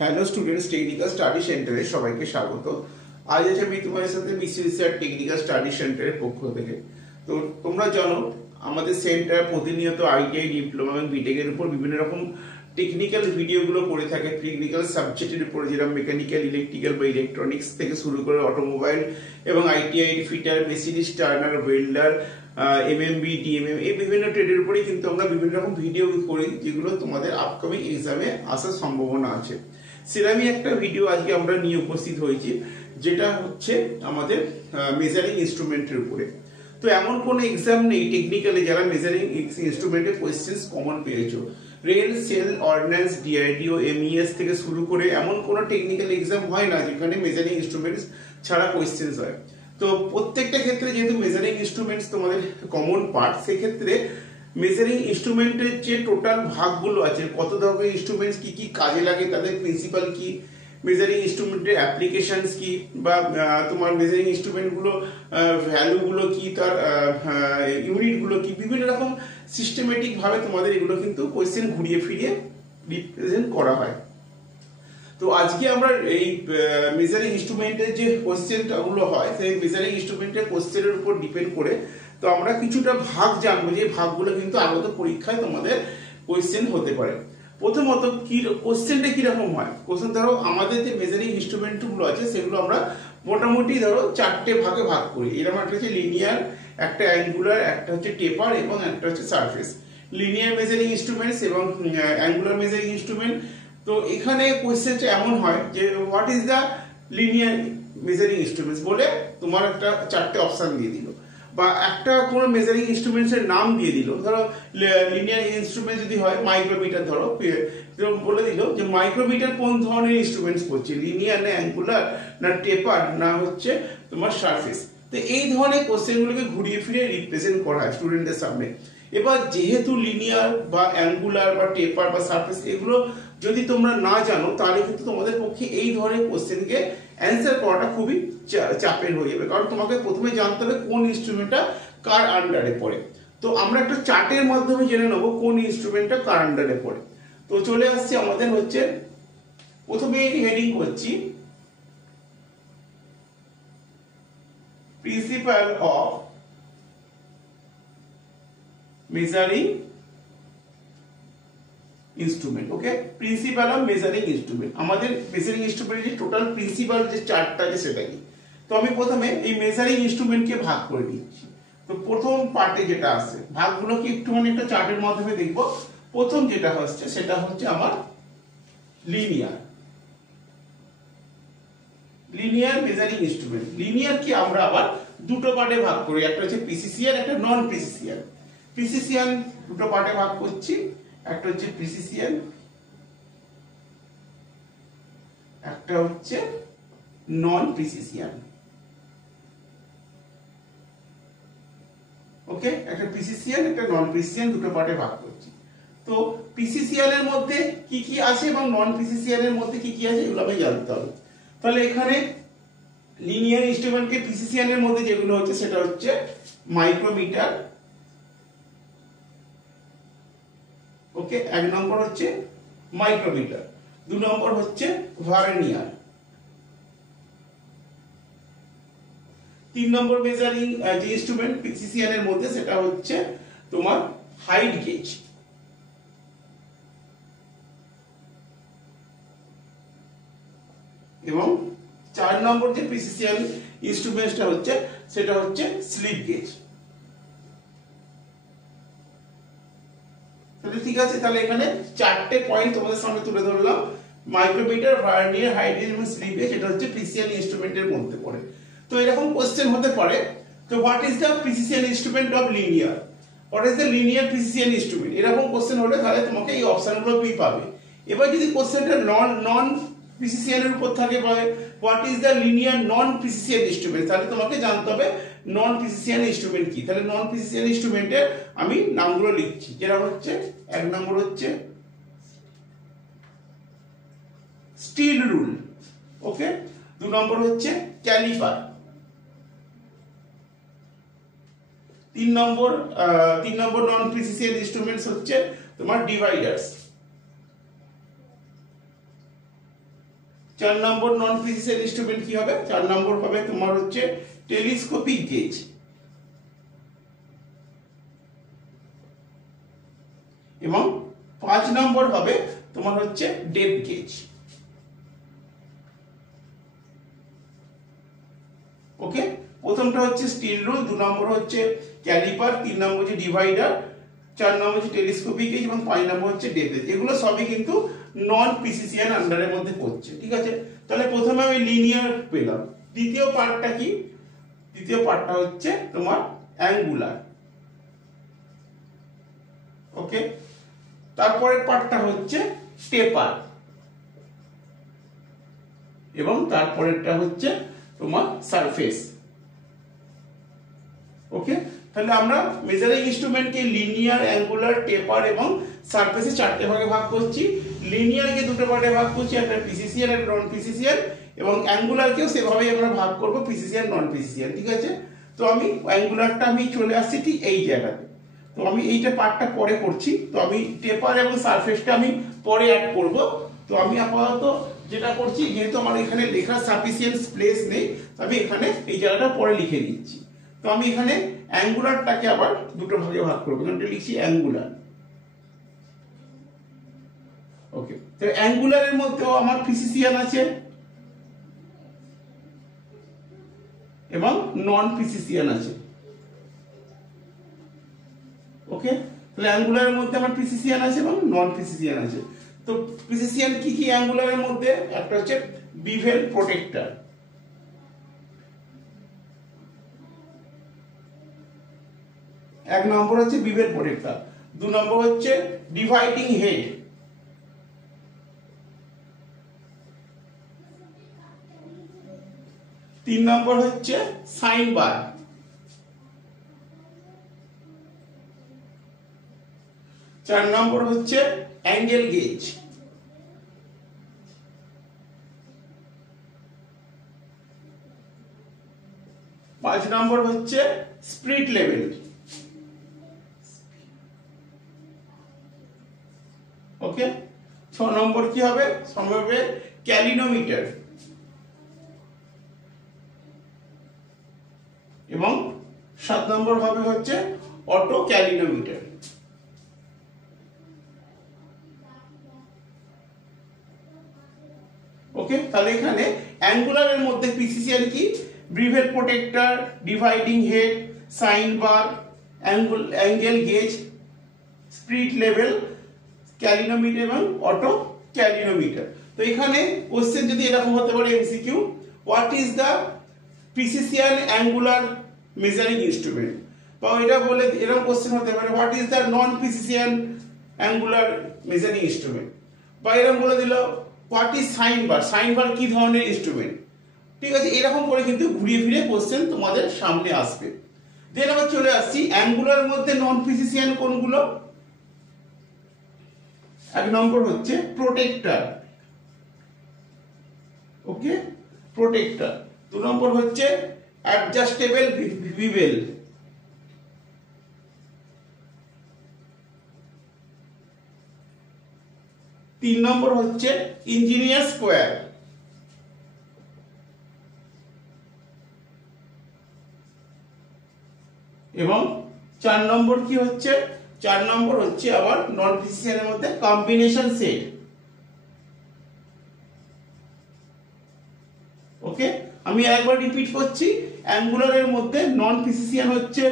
Hello students, technical study সেন্টারে সবাইকে স্বাগত। আজ আছে আমি তোমাদের সাথে বিসিএসসিআর টেকনিক্যাল স্টাডি সেন্টারের পক্ষ থেকে। তো তোমরা জানো আমাদের সেন্টার প্রতিনিয়ত আইটিআই, ডিপ্লোমা এবং বিটেকের উপর বিভিন্ন রকম টেকনিক্যাল ভিডিওগুলো করে থাকে। টেকনিক্যাল সাবজেক্টের উপর, যেরকম মেকানিক্যাল, ইলেকট্রিক্যাল বা ইলেকট্রনিক্স থেকে শুরু করে অটোমোবাইল এবং ITI fitter, machinist, turner, welder, MMB, DMM, এই বিভিন্ন ট্রেডের উপরেই কিন্তু আমরা বিভিন্ন রকম ভিডিও করি, যেগুলো তোমাদের আপকামিং এক্সামে আসার সম্ভাবনা আছে। সেরকমই একটা ভিডিও আজকে আমরা নিয়ে উপস্থিত হয়েছি, যেটা হচ্ছে আমাদের মেজারিং ইনস্ট্রুমেন্টের উপরে। তো এমন কোনো এক্সাম নেই টেকনিক্যালি যারা মেজারিং ইনস্ট্রুমেন্টের কোয়েশ্চেন্স কমন পেয়েছো। Rail, SAIL, ordnance, DRDO, MES থেকে শুরু করে এমন কোনো টেকনিক্যাল এক্সাম হয় না যেখানে মেজারিং ইনস্ট্রুমেন্টস ছাড়া কোয়েশ্চেন্স হয়। তো প্রত্যেকটা ক্ষেত্রে যেহেতু মেজারিং ইনস্ট্রুমেন্টস তোমাদের কমন পার্ট, সেক্ষেত্রে মেজারিং ইনস্ট্রুমেন্টের যে টোটাল ভাগগুলো আছে, কত ধরনের ইনস্ট্রুমেন্টস কি কি কাজে লাগে, তাদের প্রিন্সিপাল কি, মেজারিং ইনস্ট্রুমেন্টের অ্যাপ্লিকেশনস কি, বা তোমার মেজারিং ইনস্ট্রুমেন্টগুলো ভ্যালুগুলো কি, তার ইউনিটগুলো কি, বিভিন্ন রকম সিস্টেমেটিক ভাবে তোমাদের এগুলো কিন্তু কোয়েশ্চেন ঘুরিয়ে ফিরিয়ে রিপ্রেজেন্ট করা হয়। তো আজকে আমরা এই মেজারিং ইনস্ট্রুমেন্টের যে কোয়েশ্চেনগুলো হয়, সেই মেজারিং ইনস্ট্রুমেন্টের কোয়েশ্চেনের উপর ডিপেন্ড করে তো আমরা কিছুটা ভাগ জানবো, যে ভাগগুলো কিন্তু আগত পরীক্ষায় তোমাদের কোয়েশ্চেন হতে পারে। প্রথমত কি কোয়েশ্চেনটা কিরকম হয়, কোয়েশ্চেন ধরো আমাদের যে মেজারিং ইনস্ট্রুমেন্টগুলো আছে সেগুলো আমরা মোটামুটি ধরো চারটে ভাগে ভাগ করি। এরকম একটা হচ্ছে লিনিয়ার, একটা অ্যাঙ্গুলার, একটা হচ্ছে টেপার এবং একটা হচ্ছে সারফেস। লিনিয়ার মেজারিং ইনস্ট্রুমেন্টস এবং অ্যাঙ্গুলার মেজারিং ইনস্ট্রুমেন্ট। তো এখানে কোয়েশ্চেনটা এমন হয় যে what is the linear measuring instruments বলে তোমার একটা চারটে অপশন দিয়ে দিল, বা একটা কোনো মেজারিং ইনস্ট্রুমেন্টস এর নাম দিয়ে দিল। ধরো লিনিয়ার ইনস্ট্রুমেন্ট যদি হয় মাইক্রোমিটার, ধরো বলে দিল যে মাইক্রোমিটার কোন ধরনের ইনস্ট্রুমেন্টস করছে, লিনিয়ার না অ্যাঙ্গুলার না টেপার না হচ্ছে তোমার সারফেস। তো এই ধরনের কোশ্চেনগুলোকে ঘুরিয়ে ফিরিয়ে রিপ্রেজেন্ট করা হয় স্টুডেন্টদের সামনে। এবার যেহেতু লিনিয়ার বা অ্যাঙ্গুলার বা টেপার বা সারফেস এগুলো যদি তোমরা না জানো, তাহলে কিন্তু তোমাদের পক্ষে এই ধরনের কোশ্চেনকে অ্যান্সার করাটা খুবই চাপের হয়ে যাবে, কারণ তোমাকে প্রথমে জানতে হবে কোন ইনস্ট্রুমেন্টটা কার আন্ডারে পড়ে। তো আমরা একটা চার্টের মাধ্যমে জেনে নেবো কোন ইনস্ট্রুমেন্টটা কার আন্ডারে পড়ে। তো চলে আসছে আমাদের হচ্ছে প্রথমে হেডিং করছি principal of measuring instrument. Okay, principal of measuring instrument, আমাদের মেজারিং ইনস্ট্রুমেন্টের যে টোটাল প্রিন্সিপাল যে চার্টটা আছে সেটা কি। তো আমি প্রথমে এই মেজারিং ইনস্ট্রুমেন্টকে ভাগ করে দিচ্ছি। তো প্রথম পার্টে যেটা আছে ভাগগুলোকে একটুখানি একটা চার্টের মাধ্যমে দেখব। প্রথম যেটা হচ্ছে সেটা হচ্ছে আমার লিনিয়ার মেজারিং ইনস্ট্রুমেন্ট। লিনিয়ার কি আমরা আবার দুটো পার্টে ভাগ করি, একটা হচ্ছে প্রিসিসিয়ান, একটা নন প্রিসিসিয়ান। প্রিসিসিয়ান দুটো পার্টে ভাগ করছি, একটা হচ্ছে প্রিসিসিয়ান, একটা হচ্ছে নন প্রিসিসিয়ান। ওকে, একটা প্রিসিসিয়ান একটা নন প্রিসিসিয়ান দুটো পার্টে ভাগ করছি। তো প্রিসিসিয়ানের মধ্যে কি কি আছে এবং নন প্রিসিসিয়ানের মধ্যে কি কি আছে এগুলো আমি জানতে হবে। তাহলে এখানে লিনিয়ার ইনস্ট্রুমেন্টকে প্রিসিসিয়ানের মধ্যে যেগুলো হচ্ছে সেটা হচ্ছে মাইক্রোমিটার। ওকে, এক নম্বর হচ্ছে মাইক্রোমিটার, দু নম্বর হচ্ছে ভার্নিয়ার, তিন নম্বর মেজারিং যে ইনস্ট্রুমেন্ট প্রিসিসিয়ান এর মধ্যে সেটা হচ্ছে তোমার হাইট গেজ, এবং চার নম্বর যে প্রিসিসিয়ান ইনস্ট্রুমেন্টটা হচ্ছে সেটা হচ্ছে স্লিপ গেজ। ঠিক আছে, তাহলে এখানে চারটে পয়েন্ট তোমাদের সামনে তুলে ধরলাম। মাইক্রোমিটার, ভার্নিয়ার, হাইট গেজ এবং স্লিপ গেজ, এটা হচ্ছে প্রিসিসিয়ান ইনস্ট্রুমেন্টের মধ্যে পড়ে। তো এরকম কোশ্চেন হতে পারে, তো what is the precision instrument of linear, what is the linear precision instrument, এরকম কোশ্চেন হলে তাহলে তোমাকে এই অপশনগুলো তুমি পাবে। এবার যদি কোশ্চেনটা নন প্রিসিসিয়ানের উপর থাকে, what is the linear non precision instrument, তাহলে তোমাকে জানতে হবে নন প্রিসিসিয়ান ইনস্ট্রুমেন্ট কি। তাহলে নন প্রিসিসিয়ান ইনস্ট্রুমেন্টের আমি নামগুলো লিখছি, যেটা হচ্ছে এক নম্বর হচ্ছে স্টিল রুল। ওকে, দু নম্বর হচ্ছে ক্যালিপার, তিন নম্বর নন প্রিসিসিয়ান ইনস্ট্রুমেন্টস হচ্ছে তোমার ডিভাইডার্স, 4 নম্বর নন প্রিসিশন ইনস্ট্রুমেন্ট কি হবে? 4 নম্বর হবে তোমার হচ্ছে টেলিস্কোপিক গেজ। এবং 5 নম্বর হবে তোমার হচ্ছে ডেপথ গেজ। ওকে, প্রথমটা হচ্ছে স্টিল রুল, 2 নম্বর হচ্ছে ক্যালিপার, 3 নম্বর হচ্ছে ডিভাইডার, 4 নম্বর হচ্ছে টেলিস্কোপিক গেজ এবং 5 নম্বর হচ্ছে ডেপথ গেজ। এগুলো সবই কিন্তু নন প্রিসিশন আন্ডারের মধ্যে পড়ছে। ঠিক আছে, তাহলে প্রথমে আমি লিনিয়ার পেলাম। দ্বিতীয় পার্টটা কি? দ্বিতীয় পার্টটা হচ্ছে তোমার অ্যাঙ্গুলার। ওকে, তারপরের পার্টটা হচ্ছে টেপার এবং তারপরেরটা হচ্ছে তোমার সারফেস। ওকে, তাহলে আমরা মেজারিং ইনস্ট্রুমেন্টকে লিনিয়ার, অ্যাঙ্গুলার, টেপার এবং সারফেসে 4টে ভাগে ভাগ করছি। লিনিয়ারকে 2টো পার্টে ভাগ করছি, একটা প্রিসিশন আর নন প্রিসিশন, এবং অ্যাঙ্গুলারকেও সেভাবেই আমরা ভাগ করব, প্রিসিশন নন প্রিসিশন। ঠিক আছে, তো আমি অ্যাঙ্গুলারটা আমি চলে আসছি ঠিক এই জায়গাতে। তো আমি এইটা পার্টটা পরে করছি, তো আমি টেপার এবং সারফেসটা আমি পরে অ্যাড করব। তো আমি আপাতত যেটা করছি, যেহেতু আমার এখানে লেখার সাফিসিয়েন্ট প্লেস নেই, আমি এখানে এই জায়গাটা পরে লিখে দিচ্ছি। তো আমি এখানে অ্যাঙ্গুলারটাকে আবার 2টো ভাগে ভাগ করবো, এটা লিখছি অ্যাঙ্গুলার। ওকে, তো অ্যাঙ্গুলারের মধ্যেও আমার প্রিসিশন আছে এবং নন প্রিসিশন আছে। ওকে, তাহলে অ্যাঙ্গুলারের মধ্যে আমার প্রিসিশন আছে এবং নন প্রিসিশন আছে। তো প্রিসিশন কি কি অ্যাঙ্গুলারের মধ্যে? একটা হচ্ছে বিভেল প্রোটেক্টর, এক নম্বর হচ্ছে বিভেল প্রোটেক্টর, 2 নম্বর হচ্ছে ডিভাইডিং হেড, 3 নম্বর হচ্ছে সাইন বার, 4 নম্বর হচ্ছে অ্যাঙ্গেল গেজ, 5 নম্বর হচ্ছে স্পিরিট লেভেল। ওকে, 6 নম্বর কি হবে? হবে ক্যালিনোমিটার এবং 7 নম্বর হবে হচ্ছে অটো ক্যালিনোমিটার। ওকে, তাহলে এখানে অ্যাঙ্গুলারের মধ্যে প্রিসিশন কি? Bevel protector, dividing head, sign বার, অ্যাঙ্গেল গেজ, স্পিরিট লেভেল, ক্যালিনোমিটার এবং অটো ক্যালিনোমিটার। তো এখানে কোশ্চেন যদি এরকম হতে পারে MCQ, what is the precision angular measuring instrument, বা এটা বলে এরকম কোশ্চেন হতে পারে what is the non precision angular measuring instrument, বা এরকম বলে দিল what is sine bar, sine bar কি ধরনের ইনস্ট্রুমেন্ট। ঠিক আছে, এরকম করে কিন্তু ঘুরিয়ে ফিরে কোশ্চেন তোমাদের সামনে আসবে। দেন আবার চলে আসছি অ্যাঙ্গুলার মধ্যে নন প্রিসিশন কোনগুলো? 1 নম্বর হচ্ছে প্রোটেক্টর। ওকে, প্রোটেক্টর। 2 নম্বর হচ্ছে অ্যাডজাস্টেবল বিভেল, 3 নম্বর হচ্ছে ইঞ্জিনিয়ার স্কোয়ার, এবং 4 নম্বর কি হচ্ছে? 4 নম্বর হচ্ছে আবার নন প্রিসিশনের মধ্যে কম্বিনেশন সেট। ওকে, আমি একবার রিপিট করছি, অ্যাঙ্গুলারের মধ্যে নন প্রিসিশন হচ্ছে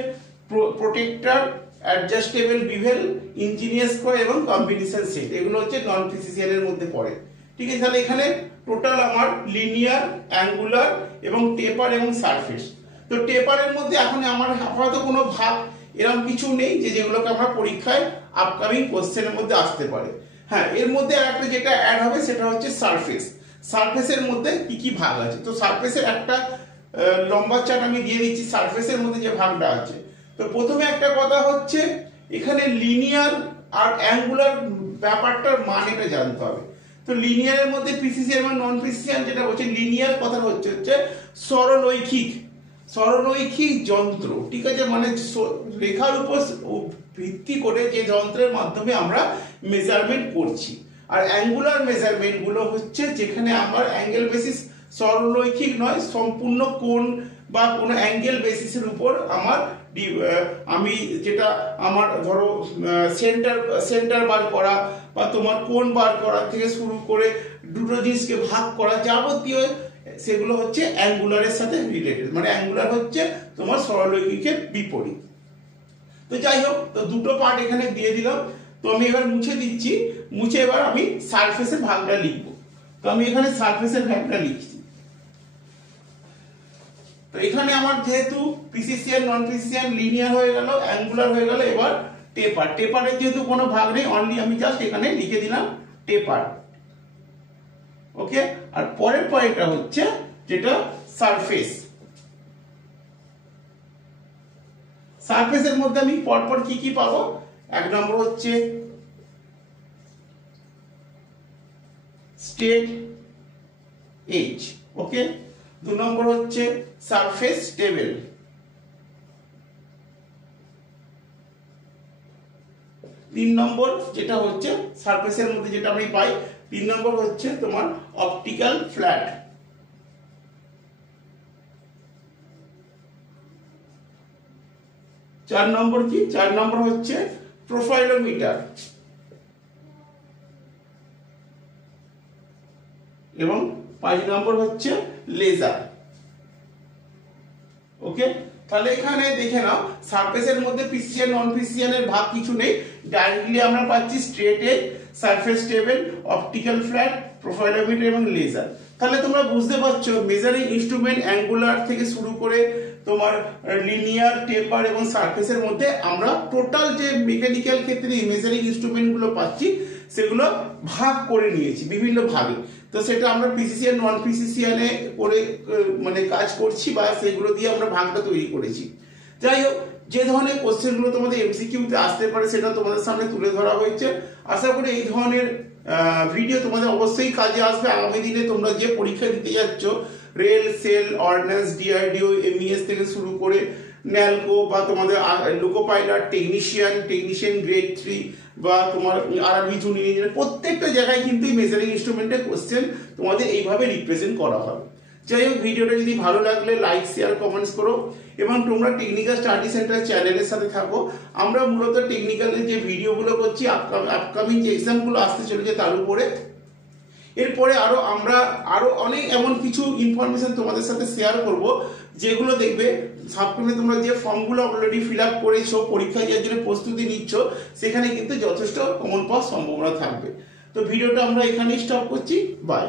protector, adjustable bevel, engineer square এবং কম্বিনেশন সেট, এগুলো হচ্ছে নন প্রিসিশনের মধ্যে পড়ে। ঠিক আছে, তাহলে এখানে টোটাল আমার লিনিয়ার, অ্যাঙ্গুলার এবং টেপার এবং সারফেস। তো টেপারের মধ্যে এখন আমার আপাতত কোনো ভাগ এরকম কিছু নেই যেগুলোকে আমরা পরীক্ষায় আপকামিং কোশ্চেনের মধ্যে আসতে পারে। হ্যাঁ, এর মধ্যে আরেকটা যেটা অ্যাড হবে সেটা হচ্ছে সারফেস। সারফেসের মধ্যে কি কি ভাগ আছে? তো সারফেসের একটা লম্বা চার্ট আমি দিয়ে দিচ্ছি সারফেসের মধ্যে যে ভাগটা আছে। তো প্রথমে একটা কথা হচ্ছে এখানে লিনিয়ার আর অ্যাঙ্গুলার ব্যাপারটার মানেটা জানতে হবে। তো লিনিয়ারের মধ্যে প্রিসিশন এবং নন প্রিসিশন যেটা হচ্ছে, লিনিয়ার কথা হচ্ছে সরলরৈখিক যন্ত্র। ঠিক আছে, মানে রেখার উপর ভিত্তি করে যে যন্ত্রের মাধ্যমে আমরা মেজারমেন্ট করছি। আর অ্যাঙ্গুলার মেজারমেন্ট গুলো হচ্ছে যেখানে আমার অ্যাঙ্গেল বেসিস সরলরৈখিক নয়, সম্পূর্ণ কোণ বা কোনো অ্যাঙ্গেল বেসিসের উপর আমার আমি যেটা আমার ধরো সেন্টার বার করা বা তোমার কোণ বার করা থেকে শুরু করে দুটো জিনিসকে ভাগ করা যাবতীয় সেগুলো হচ্ছে অ্যাঙ্গুলারের সাথে রিলেটেড, মানে অ্যাঙ্গুলার হচ্ছে তোমার সরলরৈখিকের বিপরীত। তো যাই হোক, তো দুটো পার্ট এখানে দিয়ে দিলাম। তো আমি এবার মুছে দিচ্ছি, মুছে এবার আমি সারফেসের ভাগটা লিখবো। তো আমি এখানে সারফেসের ভাগটা লিখছি। তো এখানে আমার যেহেতু পিসিসিএন নন পিসিসিএন লিনিয়ার হয়ে গেল, অ্যাঙ্গুলার হয়ে গেল, এবার টেপারের যেহেতু কোনো ভাগ নেই, অনলি আমি জাস্ট এখানে লিখে দিলাম টেপার। ওকে, আর পরের পয়েন্টটা হচ্ছে যেটা সারফেস। সারফেসের মধ্যে আমি পরপর কি কি পাবো? এক নম্বর হচ্ছে স্ট্রেট এজ, ওকে। 2 নম্বর হচ্ছে সারফেস টেবিল। 3 নম্বর যেটা হচ্ছে সারফেসের মধ্যে যেটা আমি পাই, 3 নম্বর হচ্ছে তোমার অপটিক্যাল ফ্ল্যাট। 4 নম্বর কি? 4 নম্বর হচ্ছে প্রোফাইলোমিটার এবং 5 নম্বর হচ্ছে লেজার। ওকে, তাহলে এখানে দেখে নাও সারফেসের মধ্যে পিসিসিএন নন পিসিসিএন এর ভাগ কিছু নেই, ডাইরেক্টলি আমরা পাচ্ছি straight edge, surface table, optical flat, profilometer এবং লেজার। তাহলে তোমরা বুঝতে পারছো মেজারিং ইনস্ট্রুমেন্ট অ্যাঙ্গুলার থেকে শুরু করে তোমার লিনিয়ার, টেপার এবং সারফেসের মধ্যে আমরা টোটাল যে মেকানিক্যাল ক্ষেত্রে মেজারিং ইনস্ট্রুমেন্ট গুলো পাচ্ছি সেগুলো ভাগ করে নিয়েছি বিভিন্ন ভাগে। তো সেটা আমরা পিসিসিএন নন পিসিসিএন এ করে মানে কাজ করছি বা সেগুলো দিয়ে আমরা ভাগটা তৈরি করেছি। যাই হোক, যে ধরনের কোশ্চেনগুলো তোমাদের এমসিকিউতে আসতে পারে সেটা তোমাদের সামনে তুলে ধরা হয়েছে। আশা করি এই ধরনের ভিডিও তোমাদের অবশ্যই কাজে আসবে আগামী দিনে। তোমরা যে পরীক্ষা দিতে যাচ্ছ, rail, SAIL, ordnance, DRDO, MES থেকে শুরু করে ন্যালকো বা তোমাদের লোকো পাইলট, টেকনিশিয়ান গ্রেড 3 বা তোমার আরআরবি জুনিয়র ইঞ্জিনিয়ার, প্রত্যেকটা জায়গায় কিন্তু মেজারিং ইনস্ট্রুমেন্টের কোশ্চেন তোমাদের এইভাবে রিপ্রেজেন্ট করা হবে। যাই হোক, ভিডিওটা যদি ভালো লাগলে লাইক, শেয়ার, কমেন্টস করো এবং তোমরা টেকনিক্যাল স্টাডি সেন্টার চ্যানেলের সাথে থাকো। আমরা মূলত টেকনিক্যালের যে ভিডিওগুলো করছি, আপকামিং যে এক্সামগুলো আসতে চলেছে তার উপরে। এরপরে আরো অনেক এমন কিছু ইনফরমেশন তোমাদের সাথে শেয়ার করব যেগুলো দেখবে সাবস্ক্রিপশনে তোমরা যে ফর্মগুলো অলরেডি ফিল আপ করেছো, পরীক্ষা দেওয়ার জন্য প্রস্তুতি নিচ্ছ, সেখানে কিন্তু যথেষ্ট কমন পাওয়ার সম্ভাবনা থাকবে। তো ভিডিওটা আমরা এখানেই স্টপ করছি। বাই।